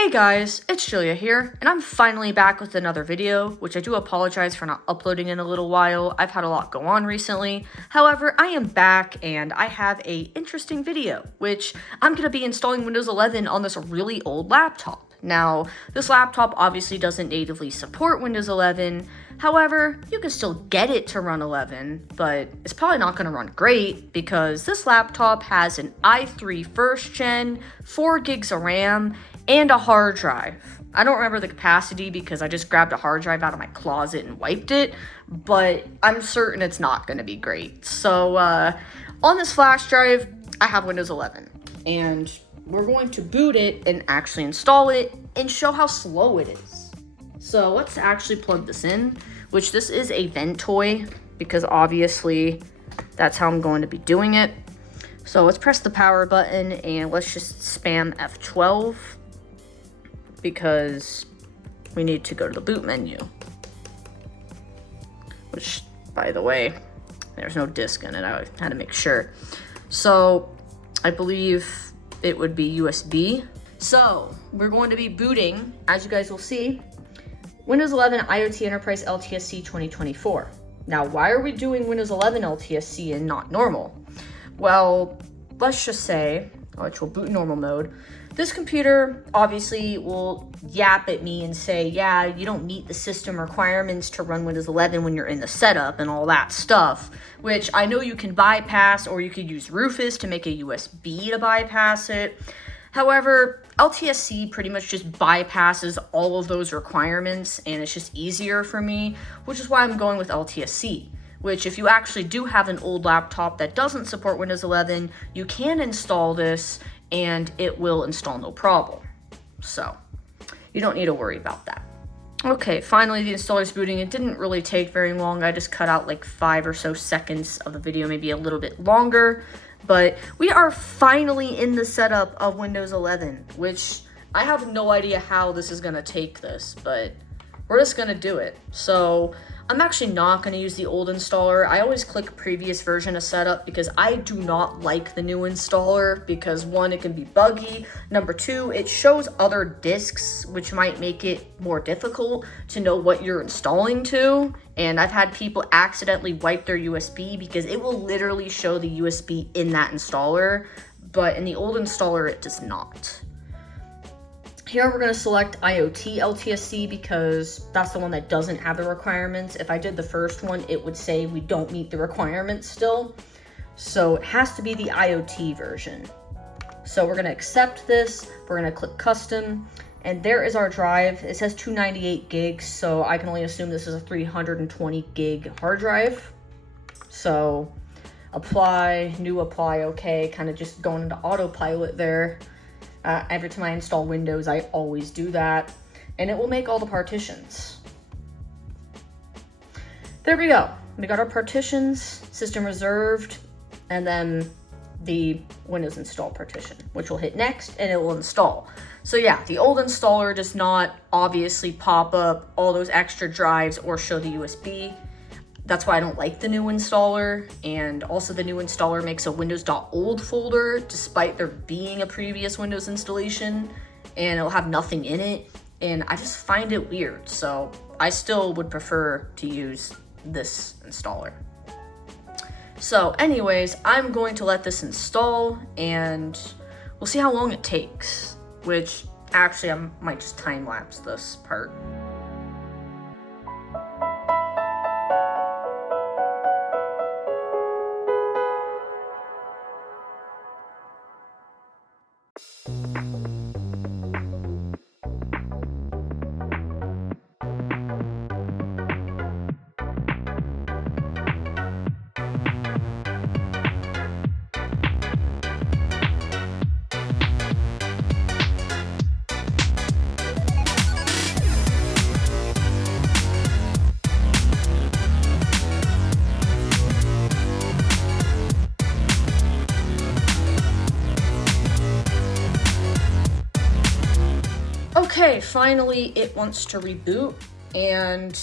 Hey guys, it's Julia here, and I'm finally back with another video, which I do apologize for not uploading in a little while. I've had a lot go on recently. However, I am back and I have a interesting video, which I'm going to be installing Windows 11 on this really old laptop. Now, this laptop obviously doesn't natively support Windows 11. However, you can still get it to run 11, but it's probably not going to run great because this laptop has an i3 first gen, 4 gigs of RAM, and a hard drive. I don't remember the capacity because I just grabbed a hard drive out of my closet and wiped it, but I'm certain it's not going to be great. So on this flash drive, I have Windows 11, and we're going to boot it and actually install it and show how slow it is. So let's actually plug this in, which this is a Ventoy because obviously that's how I'm going to be doing it. So let's press the power button and let's just spam F12 because we need to go to the boot menu. Which, by the way, there's no disk in it. I had to make sure. So I believe it would be USB. So we're going to be booting, as you guys will see, Windows 11 IoT Enterprise LTSC 2024. Now, why are we doing Windows 11 LTSC and not normal? Well, let's just say, which will boot in normal mode, this computer obviously will yap at me and say, yeah, you don't meet the system requirements to run Windows 11 when you're in the setup and all that stuff, which I know you can bypass, or you could use Rufus to make a USB to bypass it. However, LTSC pretty much just bypasses all of those requirements, and it's just easier for me, which is why I'm going with LTSC. Which, if you actually do have an old laptop that doesn't support Windows 11, you can install this and it will install no problem. So you don't need to worry about that. Okay, finally the installer's booting. It didn't really take very long. I just cut out like 5 or so seconds of the video, maybe a little bit longer. But we are finally in the setup of Windows 11, which I have no idea how this is gonna take this, but we're just gonna do it. So I'm actually not going to use the old installer. I always click previous version of setup because I do not like the new installer because, one, it can be buggy. Number two, it shows other disks, which might make it more difficult to know what you're installing to. And I've had people accidentally wipe their USB because it will literally show the USB in that installer, but in the old installer, it does not. Here we're going to select IoT LTSC because that's the one that doesn't have the requirements. If I did the first one, it would say we don't meet the requirements still. So it has to be the IoT version. So we're going to accept this. We're going to click custom. And there is our drive. It says 298 gigs, so I can only assume this is a 320 gig hard drive. So apply, new apply, okay, kind of just going into autopilot there. Every time I install Windows, I always do that, and it will make all the partitions. There we go. We got our partitions, system reserved, and then the Windows install partition, which will hit next, and it will install. So yeah, the old installer does not obviously pop up all those extra drives or show the USB. That's why I don't like the new installer, and also the new installer makes a windows.old folder despite there being a previous Windows installation, and it'll have nothing in it, and I just find it weird, so I still would prefer to use this installer. So anyways, I'm going to let this install, and we'll see how long it takes, which actually I might just time-lapse this part. Okay, finally it wants to reboot, and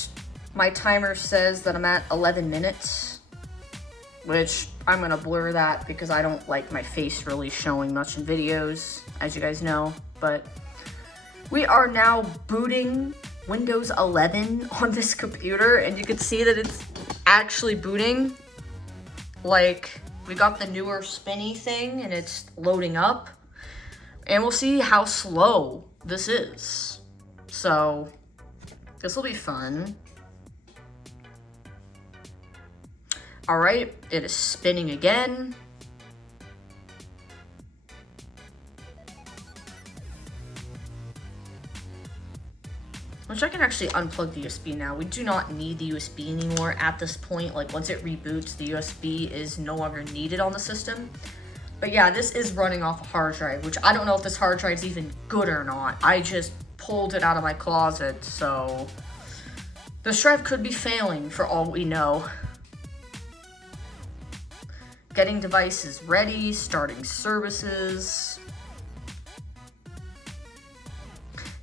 my timer says that I'm at 11 minutes, which I'm gonna blur that because I don't like my face really showing much in videos, as you guys know, but We are now booting Windows 11 on this computer, and you can see that it's actually booting. Like, we got the newer spinny thing, and it's loading up. And we'll see how slow this is. So, this will be fun. All right, it is spinning again. Which I can actually unplug the USB now. We do not need the USB anymore at this point. Like, once it reboots, the USB is no longer needed on the system. But yeah, this is running off a hard drive, which I don't know if this hard drive is even good or not. I just pulled it out of my closet, so this drive could be failing for all we know. Getting devices ready, starting services.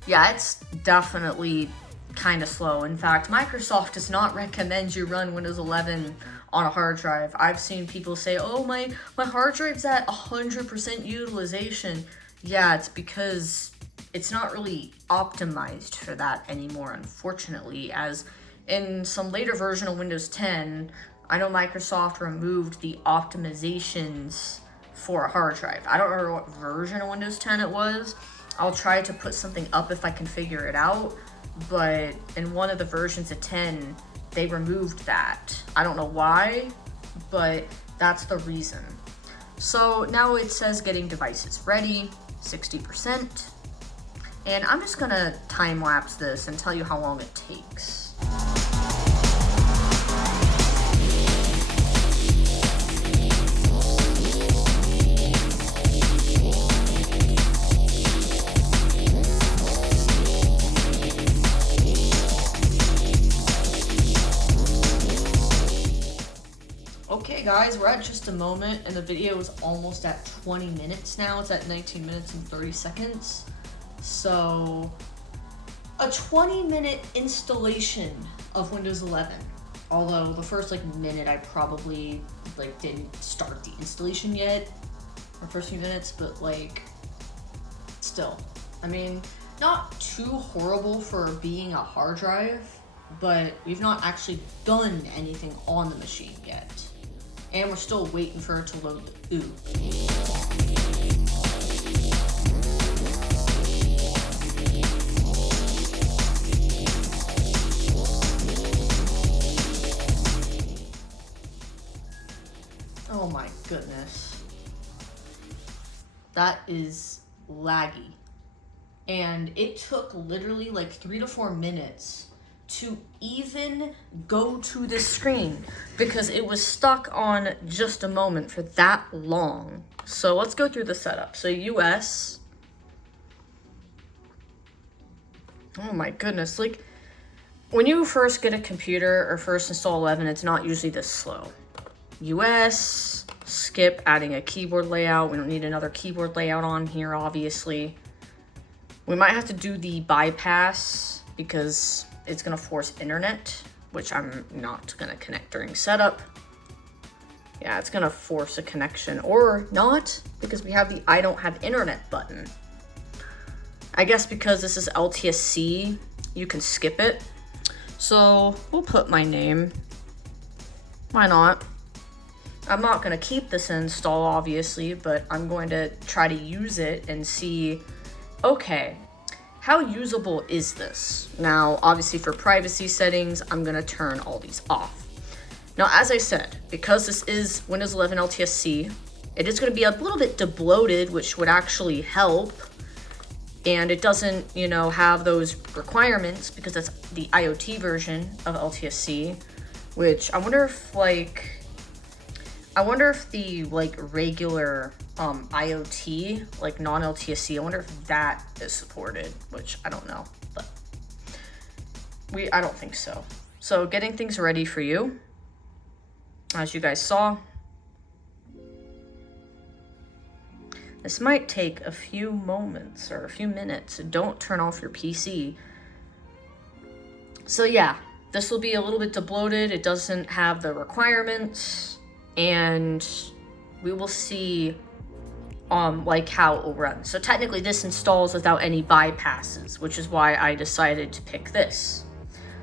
Yeah, it's definitely kind of slow. In fact, Microsoft does not recommend you run Windows 11 on a hard drive. I've seen people say, oh, my hard drive's at 100% utilization. Yeah, it's because it's not really optimized for that anymore, unfortunately, as in some later version of Windows 10, I know Microsoft removed the optimizations for a hard drive. I don't remember what version of Windows 10 it was. I'll try to put something up if I can figure it out, but in one of the versions of 10, they removed that. I don't know why, but that's the reason. So now it says getting devices ready, 60%. And I'm just gonna time lapse this and tell you how long it takes. Okay guys, we're at just a moment and the video is almost at 20 minutes now. It's at 19 minutes and 30 seconds. So, a 20-minute installation of Windows 11. Although the first minute I probably didn't start the installation yet, or first few minutes, but still. I mean, not too horrible for being a hard drive, but we've not actually done anything on the machine yet. And we're still waiting for it to load the boot. Oh my goodness. That is laggy. And it took literally 3 to 4 minutes to even go to this screen because it was stuck on just a moment for that long. So let's go through the setup. So US. Oh my goodness. When you first get a computer or first install 11, it's not usually this slow. US, skip adding a keyboard layout. We don't need another keyboard layout on here, obviously. We might have to do the bypass because it's gonna force internet, which I'm not gonna connect during setup. Yeah, it's gonna force a connection or not because we have the I don't have internet button. I guess because this is LTSC, you can skip it. So we'll put my name. Why not? I'm not gonna keep this install, obviously, but I'm going to try to use it and see, okay, how usable is this? Now, obviously for privacy settings, I'm gonna turn all these off. Now, as I said, because this is Windows 11 LTSC, it is gonna be a little bit debloated, which would actually help. And it doesn't, have those requirements because that's the IoT version of LTSC, which I wonder if the regular IoT, non-LTSC, I wonder if that is supported, which I don't know, but I don't think so. So getting things ready for you, as you guys saw. This might take a few moments or a few minutes. Don't turn off your PC. So yeah, this will be a little bit debloated. It doesn't have the requirements, and we will see like how it will run. So technically this installs without any bypasses, which is why I decided to pick this.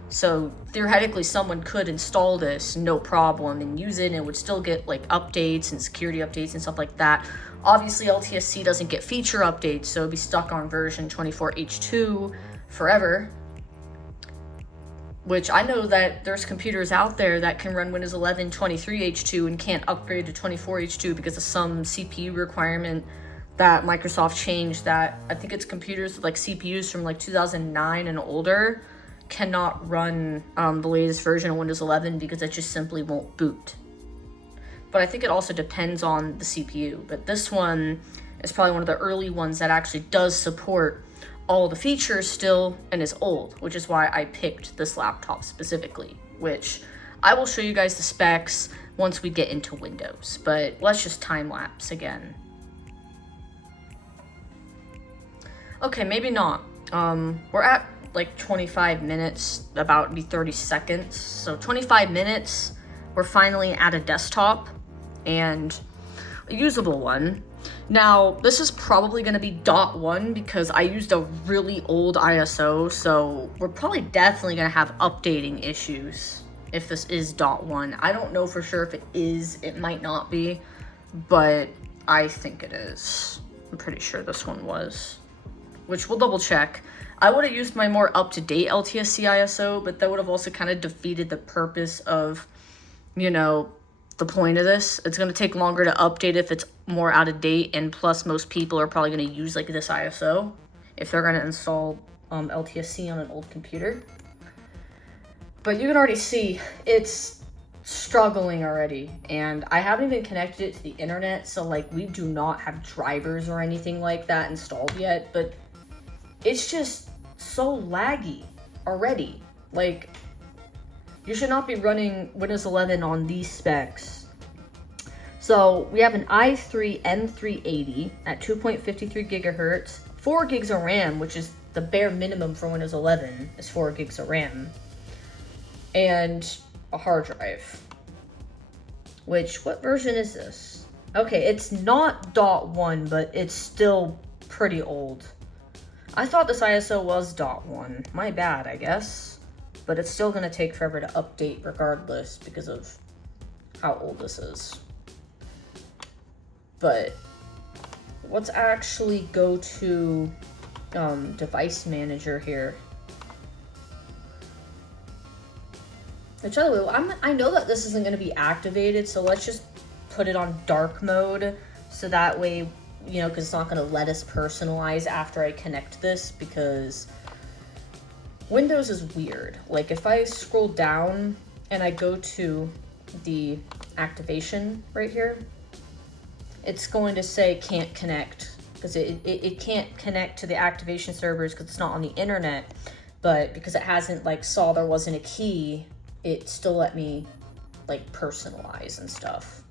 So theoretically someone could install this no problem and use it, and it would still get like updates and security updates and stuff like that. Obviously LTSC doesn't get feature updates, so it'd be stuck on version 24H2 forever. Which I know that there's computers out there that can run Windows 11 23H2 and can't upgrade to 24H2 because of some CPU requirement that Microsoft changed, that I think it's computers like CPUs from like 2009 and older cannot run the latest version of Windows 11 because it just simply won't boot. But I think it also depends on the CPU. But this one is probably one of the early ones that actually does support all the features still and is old, which is why I picked this laptop specifically, which I will show you guys the specs once we get into Windows. But let's just time lapse again. Okay, maybe not. We're at like 25 minutes, about to be 30 seconds. So 25 minutes, we're finally at a desktop and a usable one. Now, this is probably going to be .1 because I used a really old ISO, so we're probably definitely going to have updating issues if this is .1. I don't know for sure if it is, it might not be, but I think it is. I'm pretty sure this one was, which we'll double check. I would have used my more up-to-date LTSC ISO, but that would have also kind of defeated the purpose of, you know, the point of this. It's going to take longer to update if it's more out of date, and plus most people are probably going to use like this ISO if they're going to install LTSC on an old computer. But you can already see it's struggling already, and I haven't even connected it to the internet, so like we do not have drivers or anything like that installed yet, but it's just so laggy already. Like, you should not be running Windows 11 on these specs. So we have an i3 N380 at 2.53 gigahertz, 4 gigs of RAM, which is the bare minimum for Windows 11 is 4 gigs of RAM, and a hard drive. Which, what version is this? Okay, it's not .1, but it's still pretty old. I thought this ISO was .1. My bad, I guess. But it's still going to take forever to update regardless because of how old this is. But let's actually go to device manager here. Which, by the way, I know that this isn't going to be activated, so let's just put it on dark mode so that way, you know, because it's not going to let us personalize after I connect this, because Windows is weird. Like if I scroll down and I go to the activation right here, it's going to say can't connect because it can't connect to the activation servers because it's not on the internet. But because it hasn't like saw there wasn't a key, it still let me like personalize and stuff.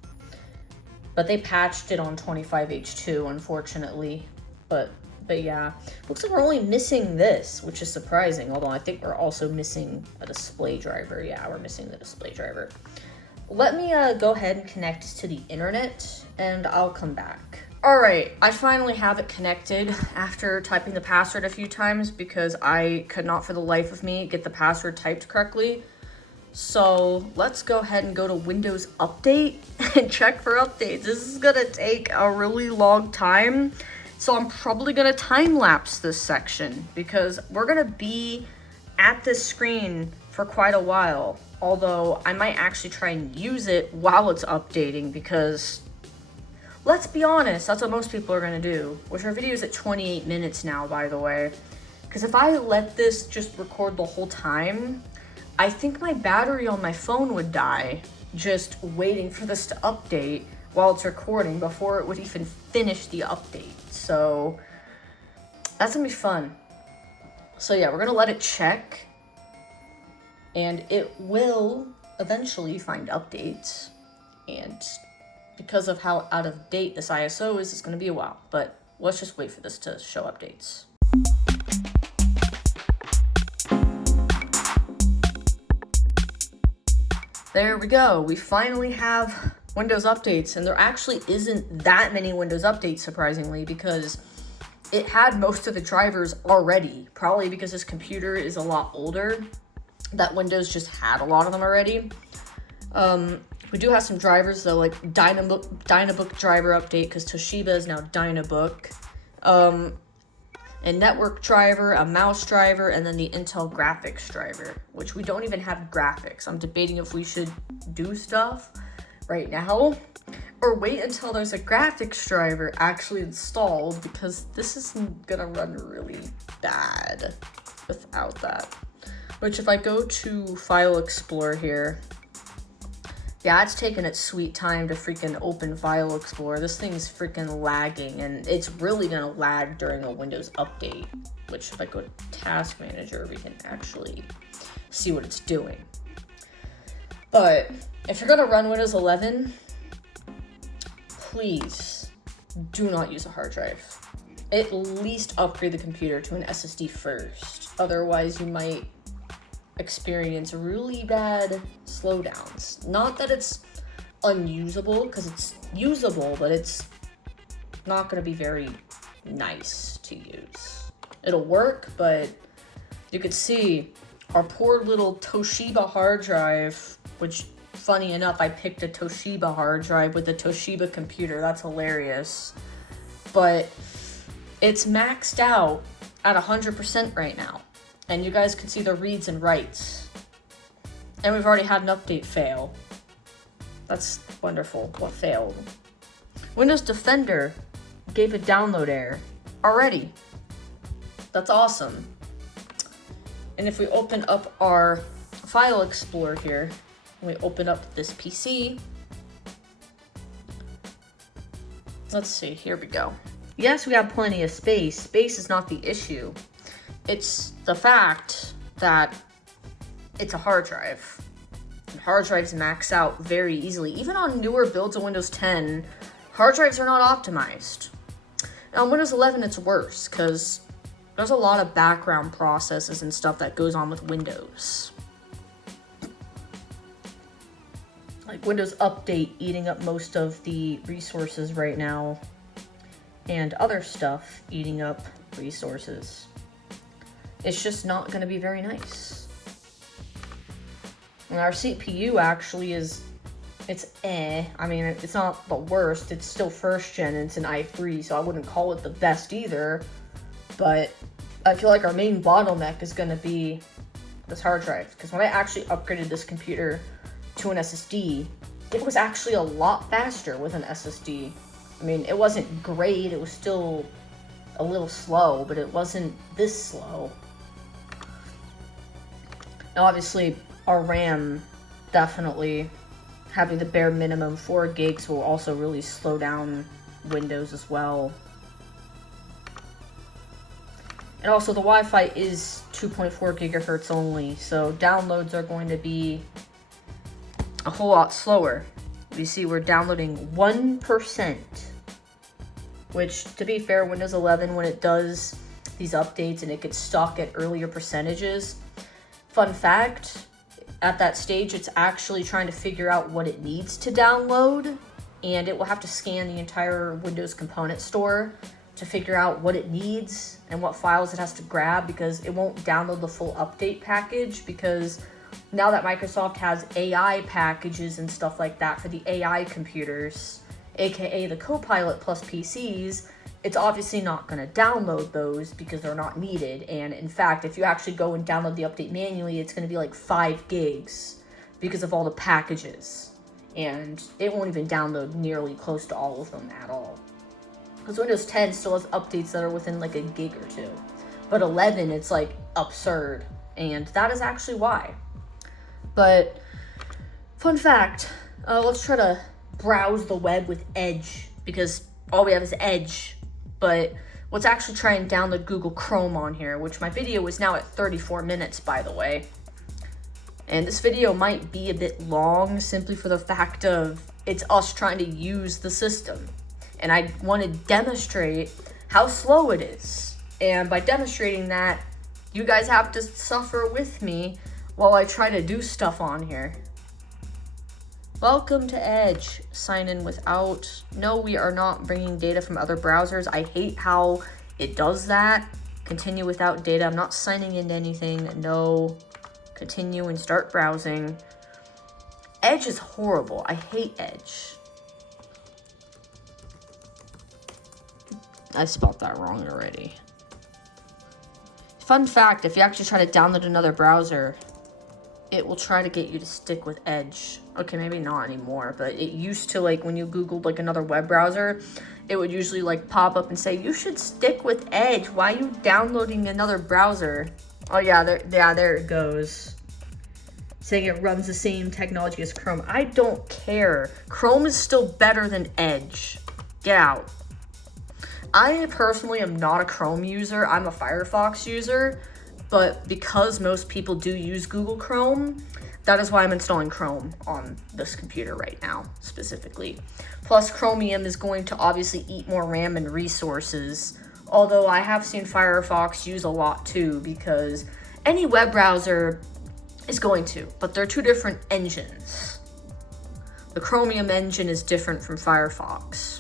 But they patched it on 25H2 unfortunately. But yeah, looks like we're only missing this, which is surprising, although I think we're also missing a display driver. Yeah, we're missing the display driver. Let me go ahead and connect to the internet, and I'll come back. All right, I finally have it connected after typing the password a few times because I could not for the life of me get the password typed correctly. So let's go ahead and go to Windows Update and check for updates. This is gonna take a really long time. So I'm probably gonna time lapse this section because we're gonna be at this screen for quite a while. Although I might actually try and use it while it's updating because let's be honest, that's what most people are gonna do. Which our video is at 28 minutes now, by the way. Because if I let this just record the whole time, I think my battery on my phone would die just waiting for this to update while it's recording before it would even finish the update. So that's gonna be fun. So yeah, we're gonna let it check and it will eventually find updates. And because of how out of date this ISO is, it's gonna be a while, but let's just wait for this to show updates. There we go. We finally have Windows updates, and there actually isn't that many Windows updates, surprisingly, because it had most of the drivers already, probably because this computer is a lot older, that Windows just had a lot of them already. We do have some drivers though, like Dynabook driver update, because Toshiba is now Dynabook. A network driver, a mouse driver, and then the Intel graphics driver, which we don't even have graphics. I'm debating if we should do stuff right now or wait until there's a graphics driver actually installed, because this is gonna run really bad without that. Which, if I go to File Explorer here, yeah, it's taking its sweet time to freaking open File Explorer. This thing's freaking lagging, and it's really gonna lag during a Windows update, which if I go to Task Manager, we can actually see what it's doing. But if you're gonna run Windows 11, please do not use a hard drive. At least upgrade the computer to an SSD first. Otherwise, you might experience really bad slowdowns. Not that it's unusable, because it's usable, but it's not going to be very nice to use. It'll work, but you could see our poor little Toshiba hard drive, which, funny enough, I picked a Toshiba hard drive with a Toshiba computer. That's hilarious. But it's maxed out at 100% right now. And you guys can see the reads and writes. And we've already had an update fail. That's wonderful. What failed? Windows Defender gave a download error already. That's awesome. And if we open up our File Explorer here, and we open up this PC, let's see, here we go. Yes, we have plenty of space. Space is not the issue. It's the fact that it's a hard drive. And hard drives max out very easily. Even on newer builds of Windows 10, hard drives are not optimized. Now, on Windows 11, it's worse, because there's a lot of background processes and stuff that goes on with Windows. Like Windows Update eating up most of the resources right now, and other stuff eating up resources. It's just not going to be very nice. And our CPU actually is, it's I mean, it's not the worst. It's still first gen, and it's an i3, so I wouldn't call it the best either. But I feel like our main bottleneck is going to be this hard drive. Because when I actually upgraded this computer to an SSD, it was actually a lot faster with an SSD. I mean, it wasn't great. It was still a little slow, but it wasn't this slow. Now, obviously, our RAM, definitely having the bare minimum 4 gigs will also really slow down Windows as well. And also, the Wi-Fi is 2.4 gigahertz only, so downloads are going to be a whole lot slower. You see, we're downloading 1%, which, to be fair, Windows 11, when it does these updates and it gets stuck at earlier percentages, fun fact, at that stage, it's actually trying to figure out what it needs to download, and it will have to scan the entire Windows component store to figure out what it needs and what files it has to grab, because it won't download the full update package, because now that Microsoft has AI packages and stuff like that for the AI computers, aka the Copilot plus PCs, it's obviously not going to download those because they're not needed. And in fact, if you actually go and download the update manually, it's going to be like 5 gigs because of all the packages. And it won't even download nearly close to all of them at all. Because Windows 10 still has updates that are within like a gig or 2. But 11, it's like absurd. And that is actually why. But, fun fact, let's try to browse the web with Edge, because all we have is Edge. But let's actually try and download Google Chrome on here, which my video is now at 34 minutes, by the way. And this video might be a bit long, simply for the fact of it's us trying to use the system. And I want to demonstrate how slow it is. And by demonstrating that, you guys have to suffer with me while I try to do stuff on here. Welcome to Edge. Sign in without. No, we are not bringing data from other browsers. I hate how it does that. Continue without data. I'm not signing into anything. No. Continue and start browsing. Edge is horrible. I hate Edge. I spelled that wrong already. Fun fact, if you actually try to download another browser, it will try to get you to stick with Edge. Okay, maybe not anymore, but it used to, like, when you Googled, like, another web browser, it would usually, like, pop up and say, you should stick with Edge. Why are you downloading another browser? Oh, yeah, there it goes. Saying it runs the same technology as Chrome. I don't care. Chrome is still better than Edge. Get out. I personally am not a Chrome user. I'm a Firefox user. But because most people do use Google Chrome, that is why I'm installing Chrome on this computer right now, specifically. Plus, Chromium is going to obviously eat more RAM and resources, although I have seen Firefox use a lot too, because any web browser is going to, but they're two different engines. The Chromium engine is different from Firefox.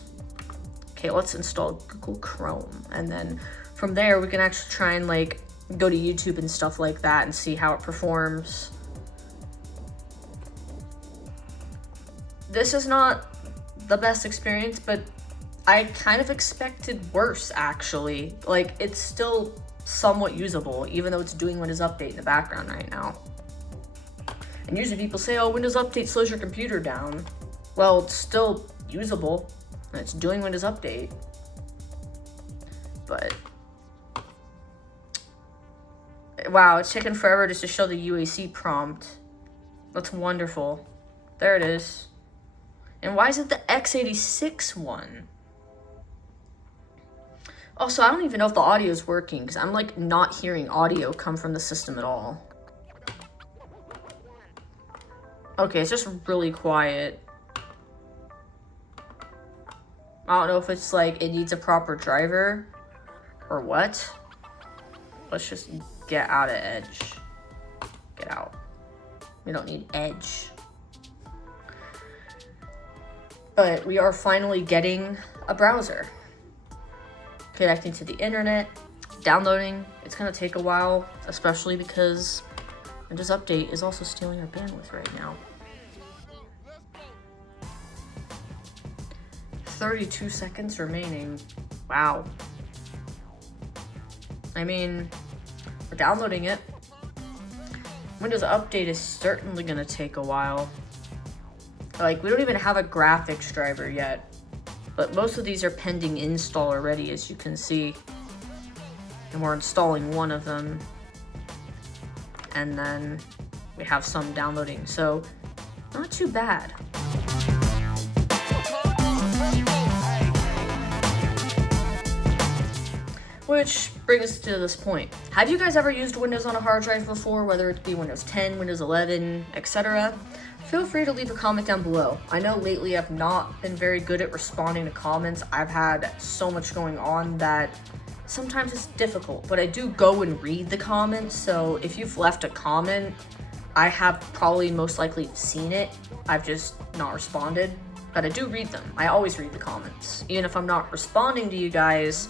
Okay, let's install Google Chrome, and then from there we can actually try and, like, go to YouTube and stuff like that and see how it performs. This is not the best experience, but I kind of expected worse, actually. Like, it's still somewhat usable, even though it's doing Windows Update in the background right now. And usually people say, oh, Windows Update slows your computer down. Well, it's still usable, and it's doing Windows Update. But wow, it's taken forever just to show the UAC prompt. That's wonderful. There it is. And why is it the x86 one? Also, I don't even know if the audio is working, because I'm, like, not hearing audio come from the system at all. Okay, it's just really quiet. I don't know if it's, like, it needs a proper driver or what. Let's just get out of Edge. Get out. We don't need Edge. But we are finally getting a browser. Connecting to the internet, downloading. It's gonna take a while, especially because Windows Update is also stealing our bandwidth right now. 32 seconds remaining. Wow. I mean, we're downloading it. Windows Update is certainly gonna take a while. Like, we don't even have a graphics driver yet, but most of these are pending install already, as you can see. And we're installing one of them. And then we have some downloading, so not too bad. Which brings us to this point. Have you guys ever used Windows on a hard drive before, whether it be Windows 10, Windows 11, etc.? Feel free to leave a comment down below. I know lately I've not been very good at responding to comments. I've had so much going on that sometimes it's difficult, but I do go and read the comments, so if you've left a comment, I have probably most likely seen it. I've just not responded, but I do read them. I always read the comments. Even if I'm not responding to you guys,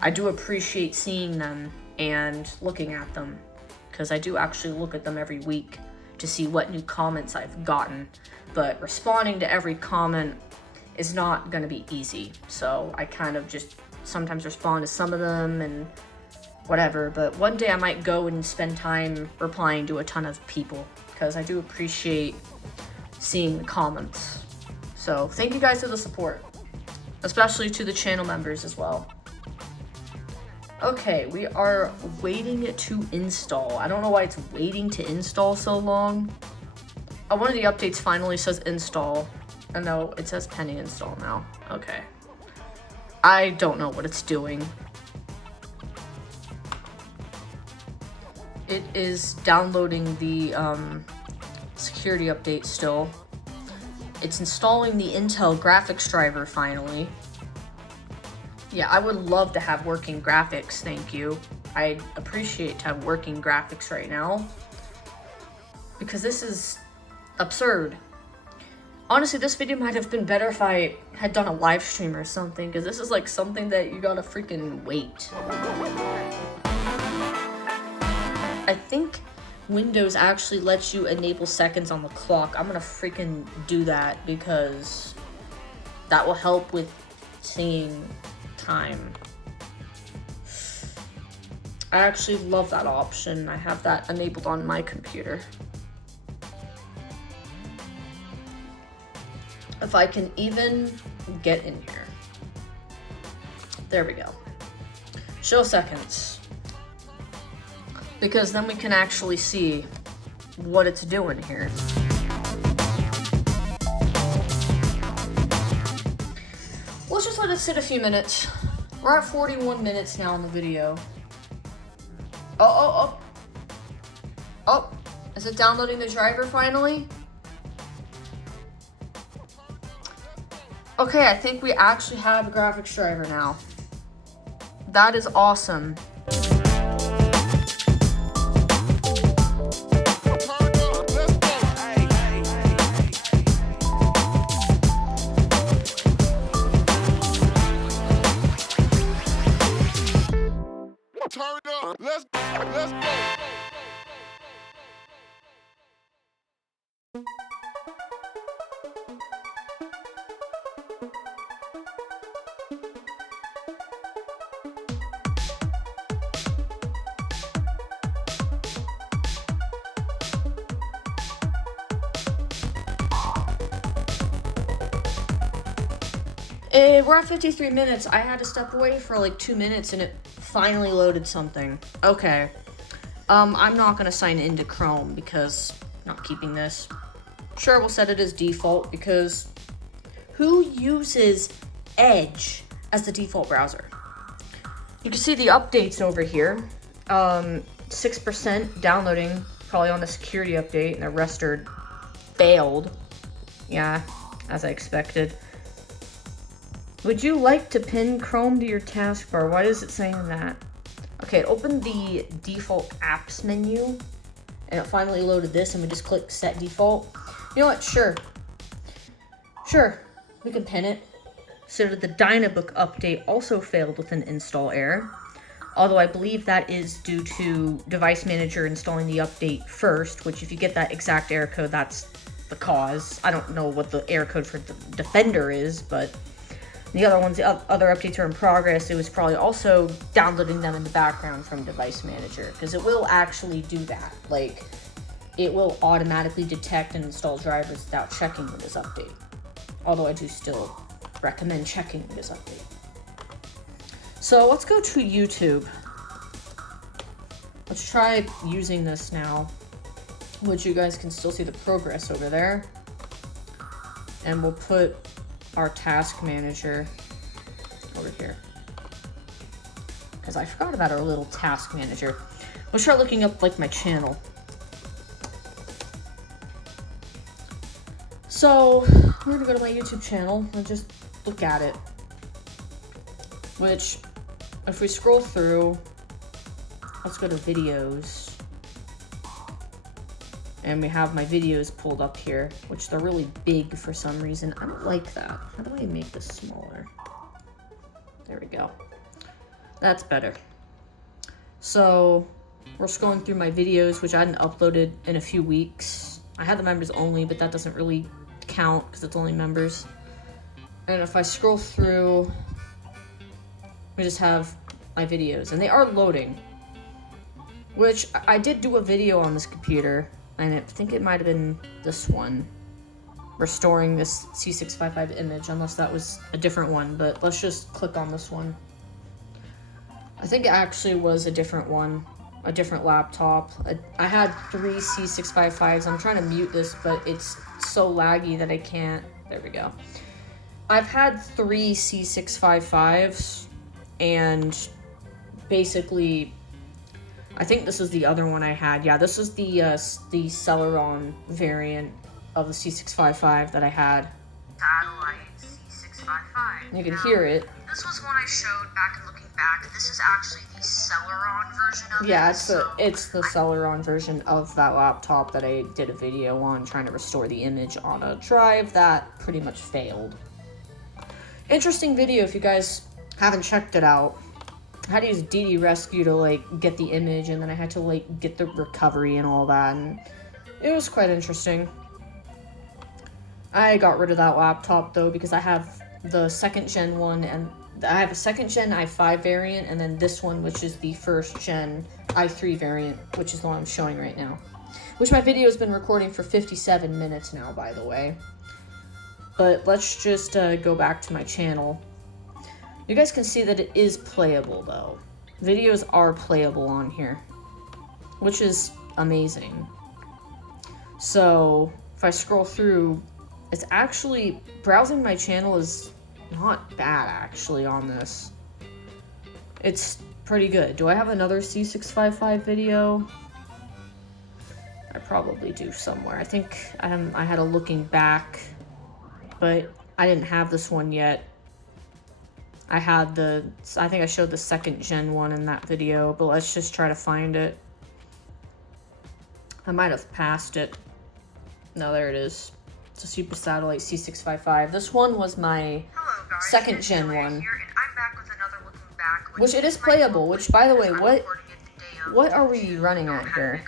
I do appreciate seeing them and looking at them, because I do actually look at them every week to see what new comments I've gotten. But responding to every comment is not going to be easy, so I kind of just sometimes respond to some of them and whatever. But one day I might go and spend time replying to a ton of people, because I do appreciate seeing the comments. So thank you guys for the support, especially to the channel members as well. Okay, we are waiting to install. I don't know why it's waiting to install so long. Oh, one of the updates finally says install. And no, it says pending install now. Okay. I don't know what it's doing. It is downloading the security update still. It's installing the Intel graphics driver finally. Yeah, I would love to have working graphics, thank you. I appreciate to have working graphics right now, because this is absurd. Honestly, this video might have been better if I had done a live stream or something, because this is like something that you gotta freaking wait. I think Windows actually lets you enable seconds on the clock. I'm gonna freaking do that because that will help with seeing time. I actually love that option. I have that enabled on my computer. If I can even get in here. There we go. Show seconds. Because then we can actually see what it's doing here. Let's just let it sit a few minutes. We're at 41 minutes now in the video. Oh, is it downloading the driver finally? Okay, I think we actually have a graphics driver now. That is awesome. Turn it up. Let's go. We're at 53 minutes. I had to step away for like 2 minutes and it finally loaded something. Okay. I'm not gonna sign into Chrome because I'm not keeping this. Sure, we'll set it as default because who uses Edge as the default browser? You can see the updates over here. 6% downloading, probably on the security update, and the rest are failed. Yeah, as I expected. Would you like to pin Chrome to your taskbar? Why is it saying that? Okay, open the default apps menu, and it finally loaded this, and we just click set default. You know what? Sure, we can pin it. So the Dynabook update also failed with an install error, although I believe that is due to Device Manager installing the update first, which if you get that exact error code, that's the cause. I don't know what the error code for the Defender is, but the other ones, the other updates are in progress. It was probably also downloading them in the background from Device Manager, because it will actually do that. Like, it will automatically detect and install drivers without checking Windows Update. Although I do still recommend checking Windows Update. So let's go to YouTube. Let's try using this now, which you guys can still see the progress over there. And we'll put our task manager over here, because I forgot about our little task manager. We'll start looking up like my channel. So we're gonna go to my YouTube channel and just look at it, which if we scroll through, let's go to videos. And we have my videos pulled up here, which they're really big for some reason. I don't like that. How do I make this smaller? There we go. That's better. So we're scrolling through my videos, which I hadn't uploaded in a few weeks. I had the members only, but that doesn't really count because it's only members. And if I scroll through, we just have my videos, and they are loading, which I did do a video on this computer. And I think it might have been this one, restoring this C655 image, unless that was a different one, but let's just click on this one. I think it actually was a different one, a different laptop. I had 3 C655s. I'm trying to mute this, but it's so laggy that I can't. There we go. I've had 3 C655s, and basically, I think this is the other one I had. Yeah, this is the Celeron variant of the C655 that I had. Satellite C655. You can hear it. This was one I showed back in looking back. back. This is actually the Celeron version of it. Yeah, it's the Celeron version of that laptop that I did a video on trying to restore the image on a drive that pretty much failed. Interesting video if you guys haven't checked it out. I had to use DD Rescue to like get the image, and then I had to like get the recovery and all that, and it was quite interesting. I got rid of that laptop though because I have the 2nd gen one, and I have a 2nd gen i5 variant, and then this one, which is the 1st gen i3 variant, which is the one I'm showing right now. Which my video has been recording for 57 minutes now, by the way. But let's just go back to my channel. You guys can see that it is playable though. Videos are playable on here, which is amazing. So if I scroll through, it's actually, browsing my channel is not bad actually on this. It's pretty good. Do I have another C655 video? I probably do somewhere. I think I had a looking back, but I didn't have this one yet. I think I showed the 2nd gen one in that video, but let's just try to find it. I might have passed it. No, there it is. It's a Super Satellite C655. This one was my 2nd gen one. Which it is playable, which by the way, what are we running at here?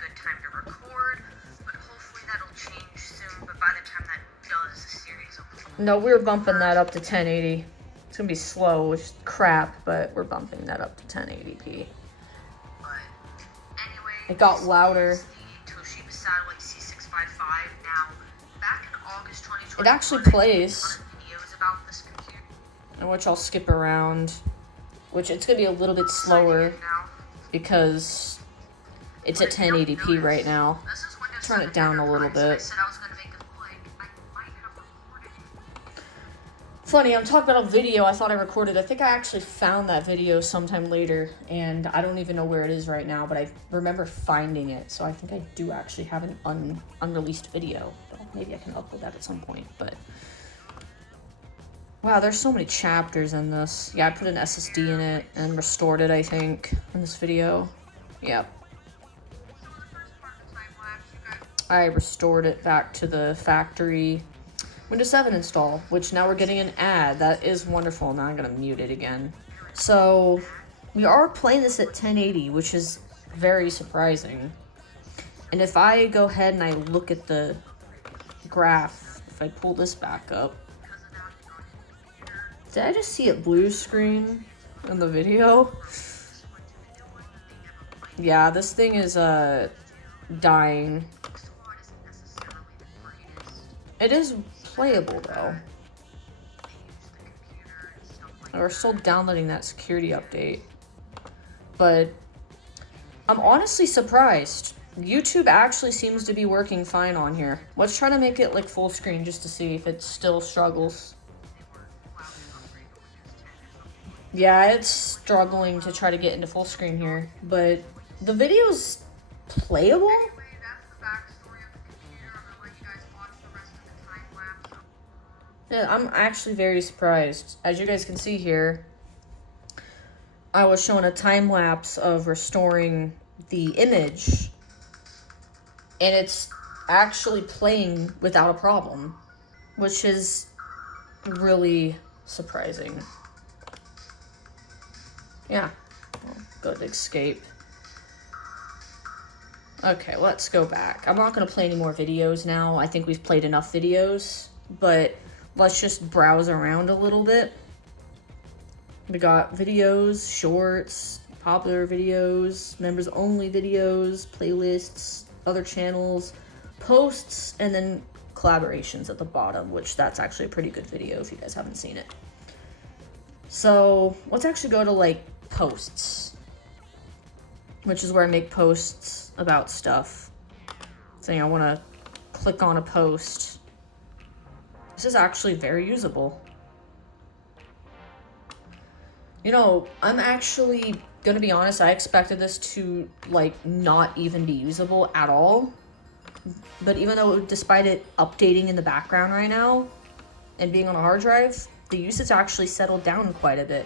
No, we're bumping that up to 1080. It's gonna be slow, which is crap, but we're bumping that up to 1080p. It got louder. Toshiba Satellite C655. Now, back in August 2020, it actually plays, in which I'll skip around, which it's gonna be a little bit slower because it's at 1080p right now. Turn it down a little bit. Funny, I'm talking about a video I thought I recorded. I think I actually found that video sometime later, and I don't even know where it is right now, but I remember finding it, so I think I do actually have an unreleased video. Maybe I can upload that at some point, but... Wow, there's so many chapters in this. Yeah, I put an SSD in it and restored it, I think, in this video. Yep. I restored it back to the factory. Windows 7 install, which now we're getting an ad. That is wonderful. Now I'm going to mute it again. So, we are playing this at 1080, which is very surprising. And if I go ahead and I look at the graph, if I pull this back up, did I just see it blue screen in the video? Yeah, this thing is dying. It is playable though. We're still downloading that security update. But I'm honestly surprised. YouTube actually seems to be working fine on here. Let's try to make it like full screen just to see if it still struggles. Yeah, it's struggling to try to get into full screen here, but the video's playable? Yeah, I'm actually very surprised. As you guys can see here, I was shown a time lapse of restoring the image, and it's actually playing without a problem, which is really surprising. Yeah, well, go to escape. Okay, let's go back. I'm not going to play any more videos now. I think we've played enough videos, but let's just browse around a little bit. We got videos, shorts, popular videos, members only videos, playlists, other channels, posts, and then collaborations at the bottom, which that's actually a pretty good video if you guys haven't seen it. So let's actually go to like posts, which is where I make posts about stuff. Saying I want to click on a post. This is actually very usable. You know, I'm actually gonna be honest, I expected this to like not even be usable at all. But even though, despite it updating in the background right now and being on a hard drive, the usage actually settled down quite a bit.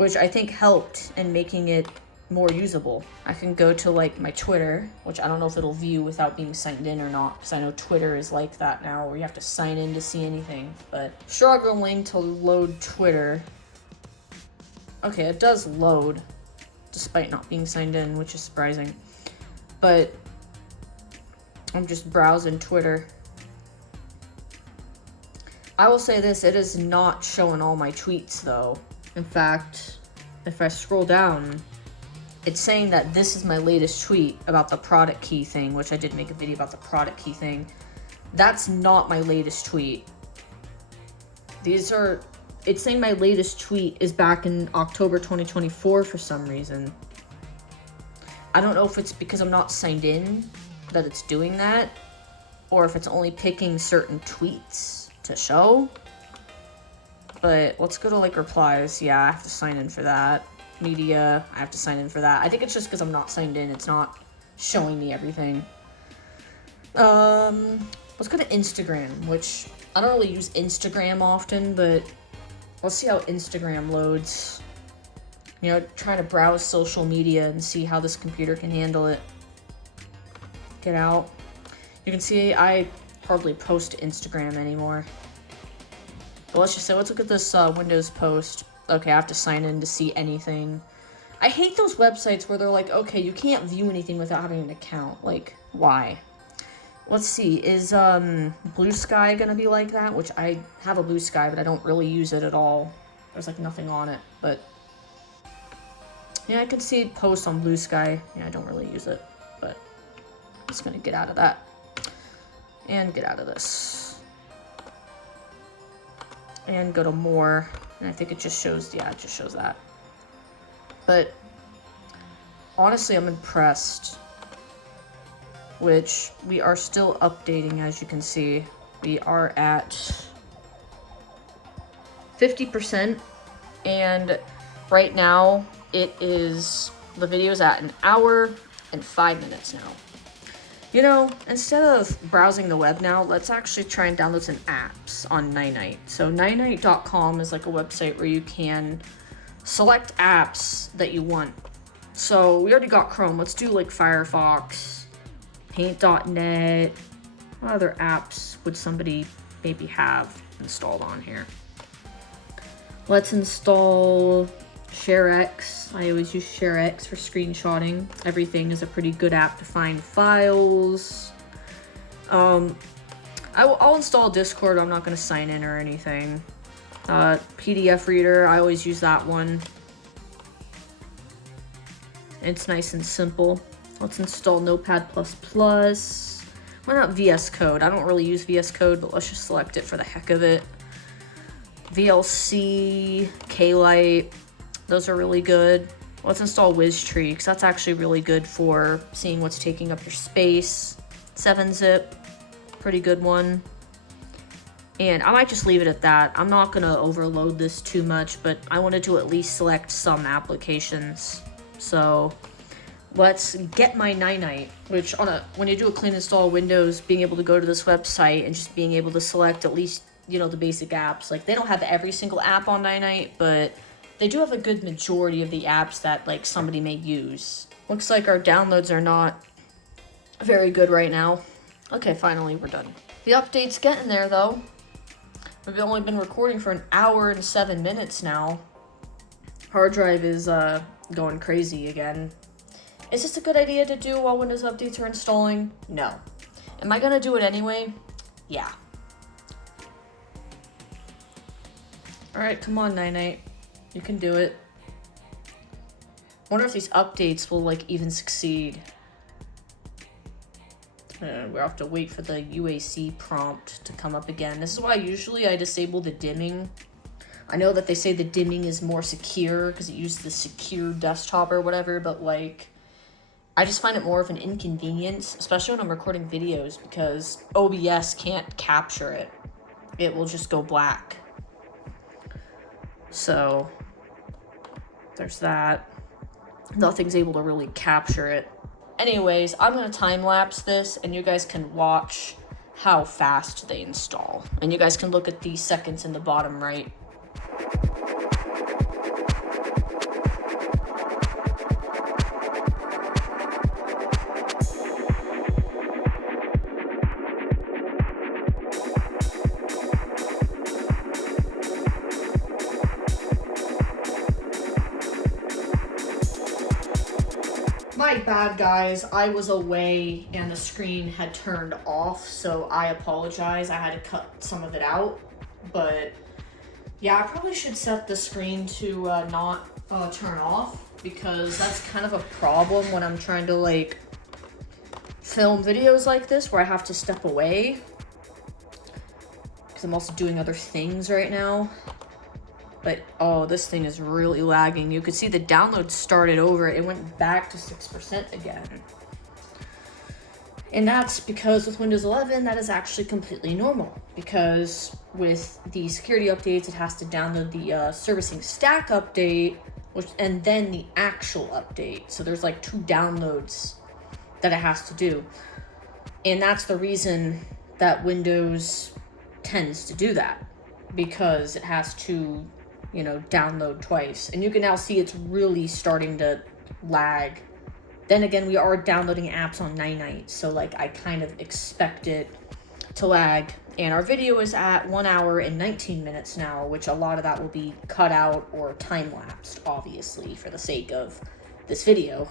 which I think helped in making it more usable. I can go to like my Twitter, which I don't know if it'll view without being signed in or not, because I know Twitter is like that now, where you have to sign in to see anything, but struggling to load Twitter. Okay, it does load, despite not being signed in, which is surprising, but I'm just browsing Twitter. I will say this, it is not showing all my tweets though. In fact, if I scroll down, it's saying that this is my latest tweet about the product key thing, which I did make a video about the product key thing. That's not my latest tweet. It's saying my latest tweet is back in October 2024 for some reason. I don't know if it's because I'm not signed in that it's doing that, or if it's only picking certain tweets to show. But let's go to like replies. Yeah, I have to sign in for that. Media, I have to sign in for that. I think it's just because I'm not signed in. It's not showing me everything. Let's go to Instagram, which I don't really use Instagram often, but let's see how Instagram loads. You know, trying to browse social media and see how this computer can handle it. Get out. You can see I hardly post to Instagram anymore. But let's just say, let's look at this Windows post. Okay, I have to sign in to see anything. I hate those websites where they're like, okay, you can't view anything without having an account. Like, why? Let's see, is Blue Sky gonna be like that? Which I have a Blue Sky, but I don't really use it at all. There's like nothing on it, but yeah, I can see posts on Blue Sky. Yeah, I don't really use it, but I'm just gonna get out of that and get out of this and go to more. And I think it just shows, yeah, it just shows that. But honestly, I'm impressed. Which we are still updating, as you can see. We are at 50%. And right now, the video is at 1 hour and 5 minutes now. You know, instead of browsing the web now, let's actually try and download some apps on Night. So night.com is like a website where you can select apps that you want. So we already got Chrome. Let's do like Firefox, Paint.net. What other apps would somebody maybe have installed on here? Let's install ShareX. I always use ShareX for screenshotting. Everything is a pretty good app to find files. I'll install Discord. I'm not going to sign in or anything. PDF Reader. I always use that one. It's nice and simple. Let's install Notepad++. Why not VS Code? I don't really use VS Code, but let's just select it for the heck of it. VLC, K-Lite. Those are really good. Let's install WizTree, because that's actually really good for seeing what's taking up your space. 7-zip, pretty good one. And I might just leave it at that. I'm not going to overload this too much, but I wanted to at least select some applications. So let's get my Night, which when you do a clean install of Windows, being able to go to this website and just being able to select at least, you know, the basic apps. Like, they don't have every single app on Night, but they do have a good majority of the apps that, like, somebody may use. Looks like our downloads are not very good right now. Okay, finally, we're done. The update's getting there, though. We've only been recording for 1 hour and 7 minutes now. Hard drive is going crazy again. Is this a good idea to do while Windows updates are installing? No. Am I going to do it anyway? Yeah. Alright, come on, Night. You can do it. Wonder if these updates will, like, even succeed. We'll have to wait for the UAC prompt to come up again. This is why usually I disable the dimming. I know that they say the dimming is more secure because it uses the secure desktop or whatever, but, like, I just find it more of an inconvenience, especially when I'm recording videos, because OBS can't capture it. It will just go black. So there's that. Nothing's able to really capture it. Anyways, I'm going to time-lapse this, and you guys can watch how fast they install. And you guys can look at the seconds in the bottom right. bad, guys. I was away and the screen had turned off, so I apologize. I had to cut some of it out. But yeah, I probably should set the screen to not turn off, because that's kind of a problem when I'm trying to like film videos like this where I have to step away, because I'm also doing other things right now. But, oh, this thing is really lagging. You could see the download started over. It went back to 6% again. And that's because with Windows 11, that is actually completely normal. Because with the security updates, it has to download the servicing stack update, and then the actual update. So there's like 2 downloads that it has to do. And that's the reason that Windows tends to do that. Because it has to, you know, download twice. And you can now see it's really starting to lag. Then again, we are downloading apps on night, so like I kind of expect it to lag. And our video is at 1 hour and 19 minutes now, which a lot of that will be cut out or time-lapsed, obviously, for the sake of this video.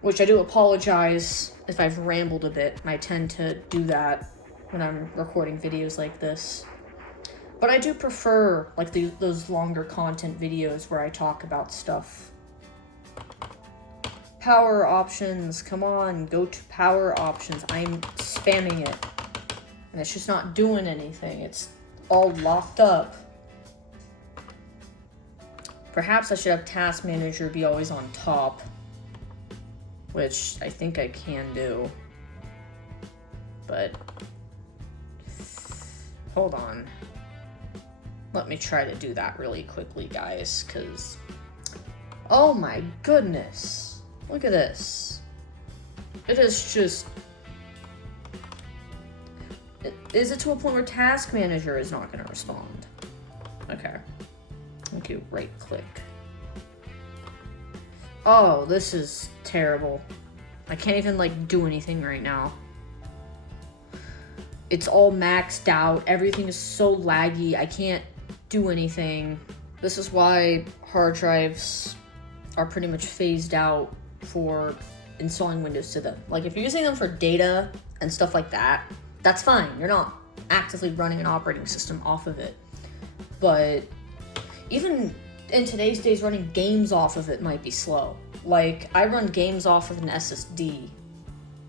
Which I do apologize if I've rambled a bit. I tend to do that when I'm recording videos like this. But I do prefer like those longer content videos where I talk about stuff. Power options, come on, go to power options. I'm spamming it. And it's just not doing anything. It's all locked up. Perhaps I should have Task Manager be always on top, which I think I can do. But hold on. Let me try to do that really quickly, guys, because oh my goodness. Look at this. It is just... Is it to a point where Task Manager is not going to respond? Okay. Okay, right click. Oh, this is terrible. I can't even, like, do anything right now. It's all maxed out. Everything is so laggy. I can't do anything. This is why hard drives are pretty much phased out for installing Windows to them. Like, if you're using them for data and stuff like that, that's fine. You're not actively running an operating system off of it. But even in today's days, running games off of it might be slow. Like, I run games off of an SSD.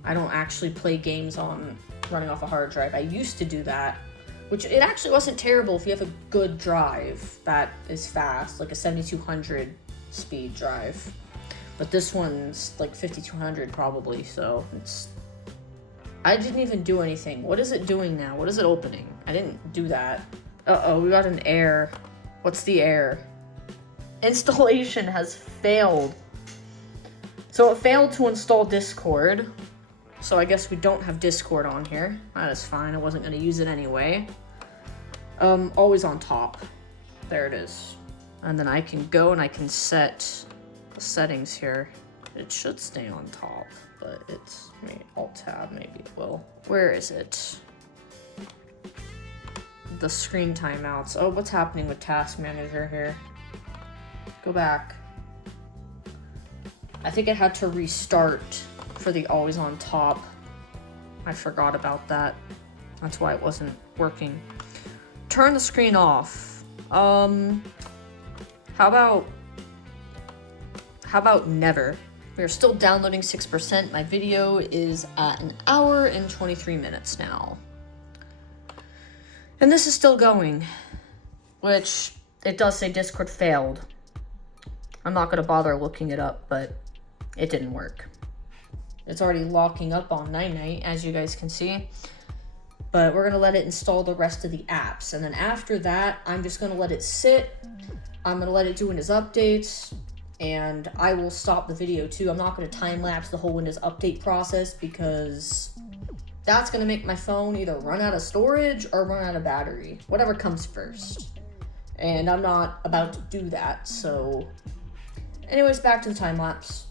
I don't actually play games on running off a hard drive. I used to do that, which it actually wasn't terrible if you have a good drive that is fast, like a 7200 speed drive. But this one's like 5200 probably, so it's... I didn't even do anything. What is it doing now? What is it opening? I didn't do that. Uh-oh, we got an error. What's the error? Installation has failed. So it failed to install Discord. So I guess we don't have Discord on here. That is fine. I wasn't going to use it anyway. Always on top. There it is. And then I can go and I can set the settings here. It should stay on top, but it's... Alt-tab, maybe it will. Where is it? The screen timeouts. Oh, what's happening with Task Manager here? Go back. I think it had to restart for the always on top. I forgot about that. That's why it wasn't working. Turn the screen off. How about never? We are still downloading 6%. My video is at 1 hour and 23 minutes now. And this is still going, which it does say Discord failed. I'm not going to bother looking it up, but it didn't work. It's already locking up on night, as you guys can see. But we're going to let it install the rest of the apps. And then after that, I'm just going to let it sit. I'm going to let it do Windows updates. And I will stop the video too. I'm not going to time-lapse the whole Windows update process because that's going to make my phone either run out of storage or run out of battery. Whatever comes first. And I'm not about to do that, so... Anyways, back to the time-lapse.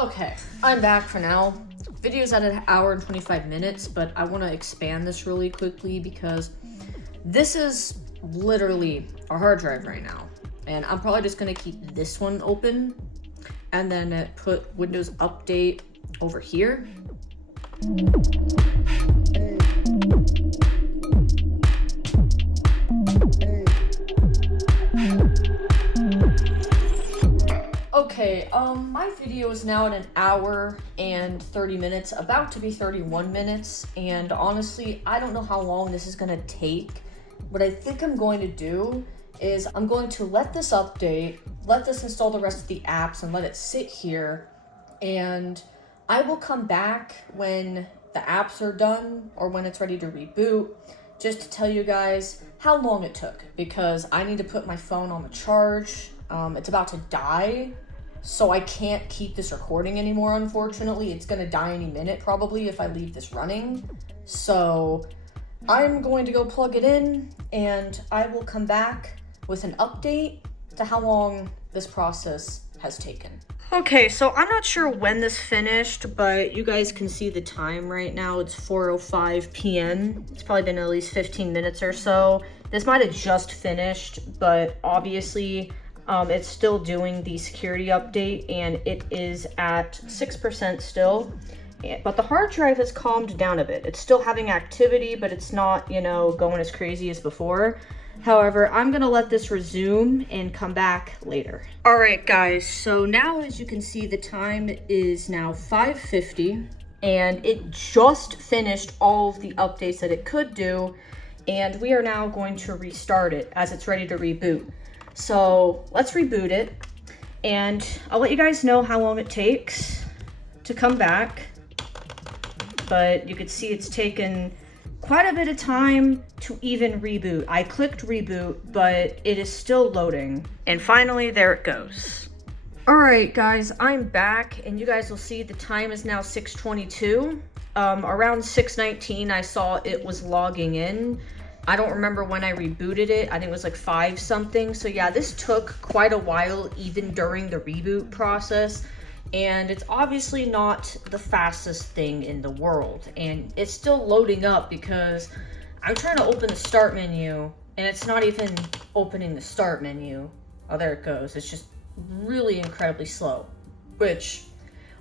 Okay, I'm back for now. Video's at 1 hour and 25 minutes, but I want to expand this really quickly because this is literally a hard drive right now. And I'm probably just gonna keep this one open and then put Windows Update over here. Okay, my video is now at 1 hour and 30 minutes, about to be 31 minutes, and honestly, I don't know how long this is gonna take. What I think I'm going to do is I'm going to let this update, let this install the rest of the apps, and let it sit here, and I will come back when the apps are done or when it's ready to reboot, just to tell you guys how long it took, because I need to put my phone on the charge. It's about to die, so I can't keep this recording anymore, unfortunately. It's gonna die any minute probably if I leave this running. So I'm going to go plug it in, and I will come back with an update to how long this process has taken. Okay, so I'm not sure when this finished, but you guys can see the time right now. It's 4:05 p.m. It's probably been at least 15 minutes or so. This might have just finished, but obviously it's still doing the security update, and it is at 6% still. But the hard drive has calmed down a bit. It's still having activity, but it's not, you know, going as crazy as before. However, I'm gonna let this resume and come back later. All right, guys, so now as you can see, the time is now 5:50, and it just finished all of the updates that it could do, and we are now going to restart it as it's ready to reboot. So let's reboot it, and I'll let you guys know how long it takes to come back. But you can see it's taken quite a bit of time to even reboot. I clicked reboot, but it is still loading. And finally, there it goes. All right, guys, I'm back, and you guys will see the time is now 6:22. Around 6:19, I saw it was logging in. I don't remember when I rebooted it. I think it was like 5 something. So yeah, this took quite a while even during the reboot process. And it's obviously not the fastest thing in the world. And it's still loading up because I'm trying to open the start menu and it's not even opening the start menu. Oh, there it goes. It's just really incredibly slow, which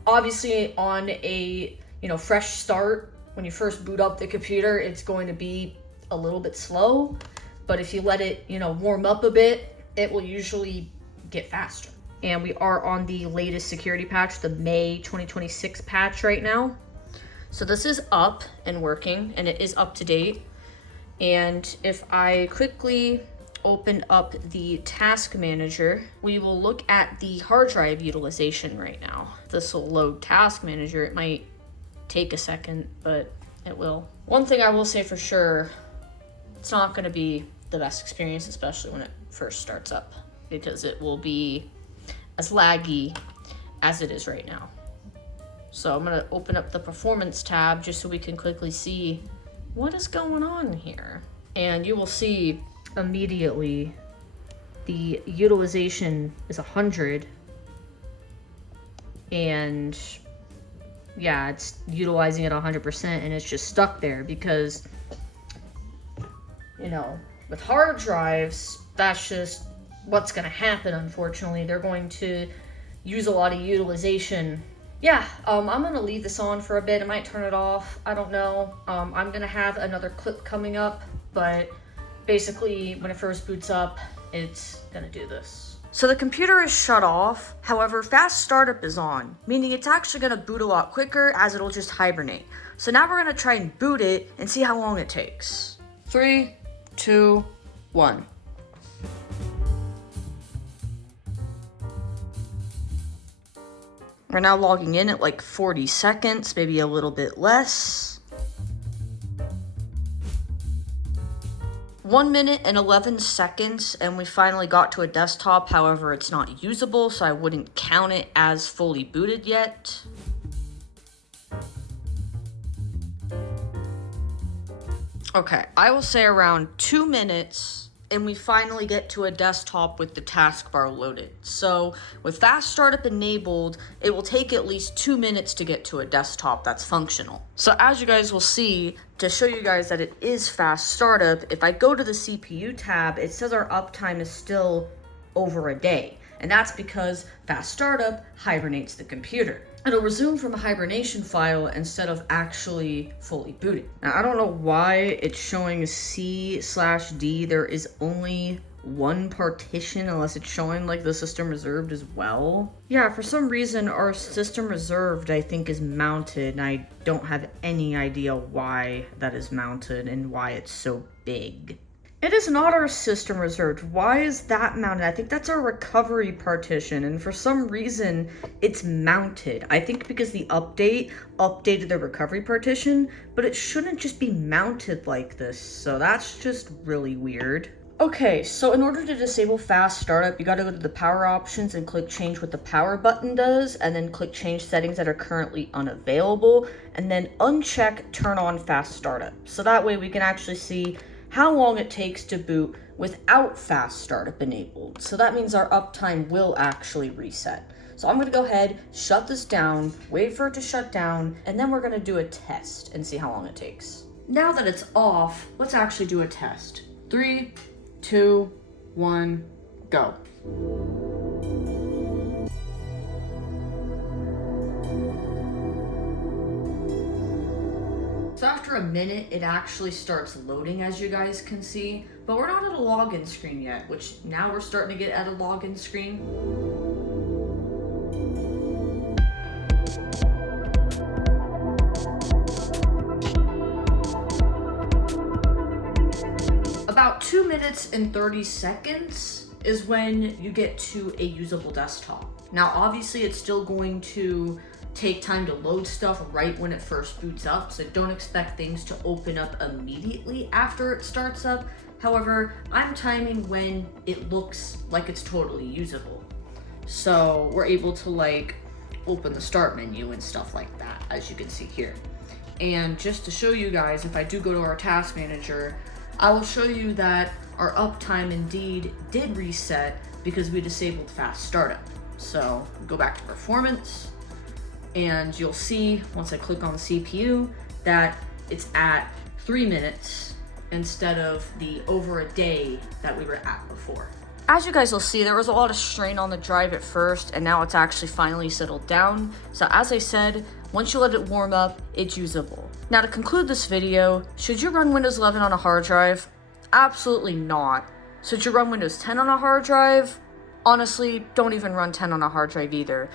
obviously on a, you know, fresh start, when you first boot up the computer, it's going to be a little bit slow, but if you let it, you know, warm up a bit, it will usually get faster. And we are on the latest security patch, the May 2026 patch right now. So this is up and working, and it is up to date. And if I quickly open up the task manager, we will look at the hard drive utilization right now. This will load task manager. It might take a second, but it will. One thing I will say for sure, it's not going to be the best experience, especially when it first starts up, because it will be as laggy as it is right now. So I'm going to open up the performance tab just so we can quickly see what is going on here. And you will see immediately the utilization is 100. And yeah, it's utilizing it 100%, and it's just stuck there because, you know, with hard drives, that's just what's going to happen, unfortunately. They're going to use a lot of utilization. Yeah, I'm going to leave this on for a bit. I might turn it off. I don't know. I'm going to have another clip coming up, but basically when it first boots up, it's going to do this. So the computer is shut off. However, fast startup is on, meaning it's actually going to boot a lot quicker as it'll just hibernate. So now we're going to try and boot it and see how long it takes. 3, 2, 1. We're now logging in at like 40 seconds, maybe a little bit less. 1 minute and 11 seconds, and we finally got to a desktop. However, it's not usable, so I wouldn't count it as fully booted yet. Okay, I will say around 2 minutes, and we finally get to a desktop with the taskbar loaded. So with fast startup enabled, it will take at least 2 minutes to get to a desktop that's functional. So as you guys will see, to show you guys that it is fast startup, if I go to the CPU tab, it says our uptime is still over a day. And that's because fast startup hibernates the computer. It'll resume from a hibernation file instead of actually fully booting. Now, I don't know why it's showing C/D. There is only one partition unless it's showing like the system reserved as well. Yeah, for some reason our system reserved I think is mounted, and I don't have any idea why that is mounted and why it's so big. It is not our system reserved. Why is that mounted? I think that's our recovery partition, and for some reason it's mounted. I think because the update updated the recovery partition, but it shouldn't just be mounted like this, so that's just really weird. Okay, so in order to disable fast startup, you gotta go to the power options and click change what the power button does, and then click change settings that are currently unavailable, and then uncheck turn on fast startup. So that way we can actually see how long it takes to boot without fast startup enabled. So that means our uptime will actually reset. So I'm gonna go ahead, shut this down, wait for it to shut down, and then we're gonna do a test and see how long it takes. Now that it's off, let's actually do a test. 3, 2, 1, go. So after a minute, it actually starts loading, as you guys can see, but we're not at a login screen yet, which now we're starting to get at a login screen. About 2 minutes and 30 seconds is when you get to a usable desktop. Now, obviously, it's still going to take time to load stuff right when it first boots up, so don't expect things to open up immediately after it starts up. However, I'm timing when it looks like it's totally usable. So we're able to like open the start menu and stuff like that, as you can see here. And just to show you guys, if I do go to our task manager, I will show you that our uptime indeed did reset because we disabled fast startup. So go back to performance, and you'll see once I click on the CPU that it's at 3 minutes instead of the over a day that we were at before. As you guys will see, there was a lot of strain on the drive at first, and now it's actually finally settled down. So as I said, once you let it warm up, it's usable. Now to conclude this video, should you run Windows 11 on a hard drive? Absolutely not. Should you run Windows 10 on a hard drive? Honestly, don't even run 10 on a hard drive either.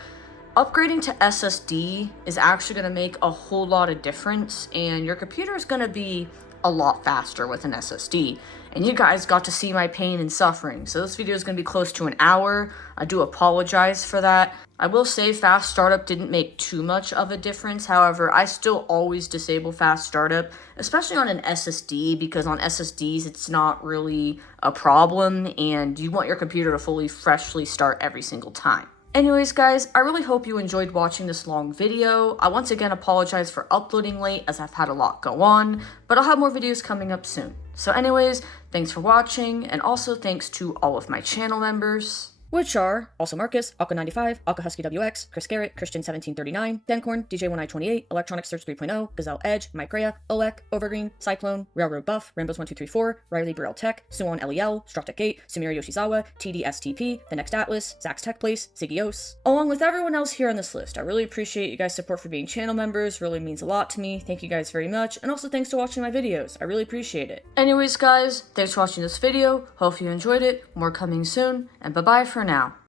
Upgrading to SSD is actually going to make a whole lot of difference, and your computer is going to be a lot faster with an SSD. And you guys got to see my pain and suffering, so this video is going to be close to an hour. I do apologize for that. I will say fast startup didn't make too much of a difference. However, I still always disable fast startup, especially on an SSD, because on SSDs it's not really a problem, and you want your computer to fully freshly start every single time. Anyways, guys, I really hope you enjoyed watching this long video. I once again apologize for uploading late as I've had a lot go on, but I'll have more videos coming up soon. So anyways, thanks for watching, and also thanks to all of my channel members, which are also Marcus, Aqua95, Aquahusky WX, Chris Garrett, Christian1739, Dancorn, DJ1928, Electronic Search 3.0, Gazelle Edge, Mike Rhea, Olek, Overgreen, Cyclone, Railroad Buff, Rambos1234, Riley Burrell Tech, Suon LEL, Structech 8, Sumira Yoshizawa, TDSTP, The Next Atlas, Zach's Tech Place, Ziggyos, along with everyone else here on this list. I really appreciate you guys' support for being channel members, really means a lot to me. Thank you guys very much, and also thanks for watching my videos. I really appreciate it. Anyways, guys, thanks for watching this video. Hope you enjoyed it. More coming soon, and bye-bye for now.